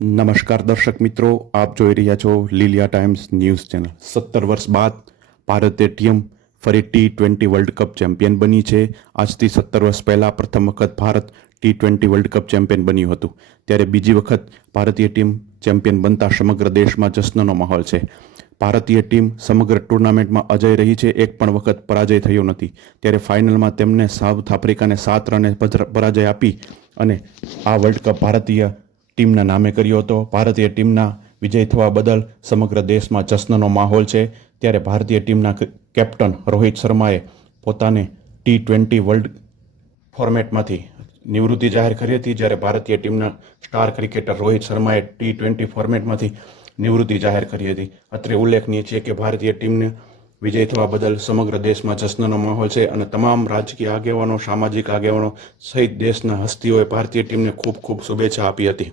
નમસ્કાર દર્શક મિત્રો, આપ જોઈ રહ્યા છો લીલિયા ટાઈમ્સ ન્યૂઝ ચેનલ. સત્તર વર્ષ બાદ ભારતીય ટીમ ફરી T twenty world cup champion બની છે. આજથી સત્તર વર્ષ પહેલાં પ્રથમ વખત Bharat T twenty world cup champion બન્યું હતું. ત્યારે બીજી વખત ભારતીય ટીમ ચેમ્પિયન બનતા સમગ્ર દેશમાં જશ્નનો માહોલ છે. ભારતીય ટીમ સમગ્ર ટુર્નામેન્ટમાં અજય રહી છે. એક પણ વખત પરાજય થયો નથી. ત્યારે ફાઇનલમાં તેમને સાઉથ આફ્રિકાને સાત રને પરાજય આપી અને આ વર્લ્ડ કપ ભારતીય ટીમના નામે કર્યો હતો. ભારતીય ટીમના વિજય થવા બદલ સમગ્ર દેશમાં જશ્નનો માહોલ છે. ત્યારે ભારતીય ટીમના કેપ્ટન રોહિત શર્માએ પોતાને ટી ટ્વેન્ટી વર્લ્ડ ફોર્મેટમાંથી નિવૃત્તિ જાહેર કરી હતી. જ્યારે ભારતીય ટીમના સ્ટાર ક્રિકેટર રોહિત શર્માએ ટી ટ્વેન્ટી ફોર્મેટમાંથી નિવૃત્તિ જાહેર કરી હતી. અત્રે ઉલ્લેખનીય છે કે ભારતીય ટીમને વિજય થવા બદલ સમગ્ર દેશમાં જશ્નનો માહોલ છે અને તમામ રાજકીય આગેવાનો, સામાજિક આગેવાનો સહિત દેશના હસ્તીઓએ ભારતીય ટીમને ખૂબ ખૂબ શુભેચ્છા આપી હતી.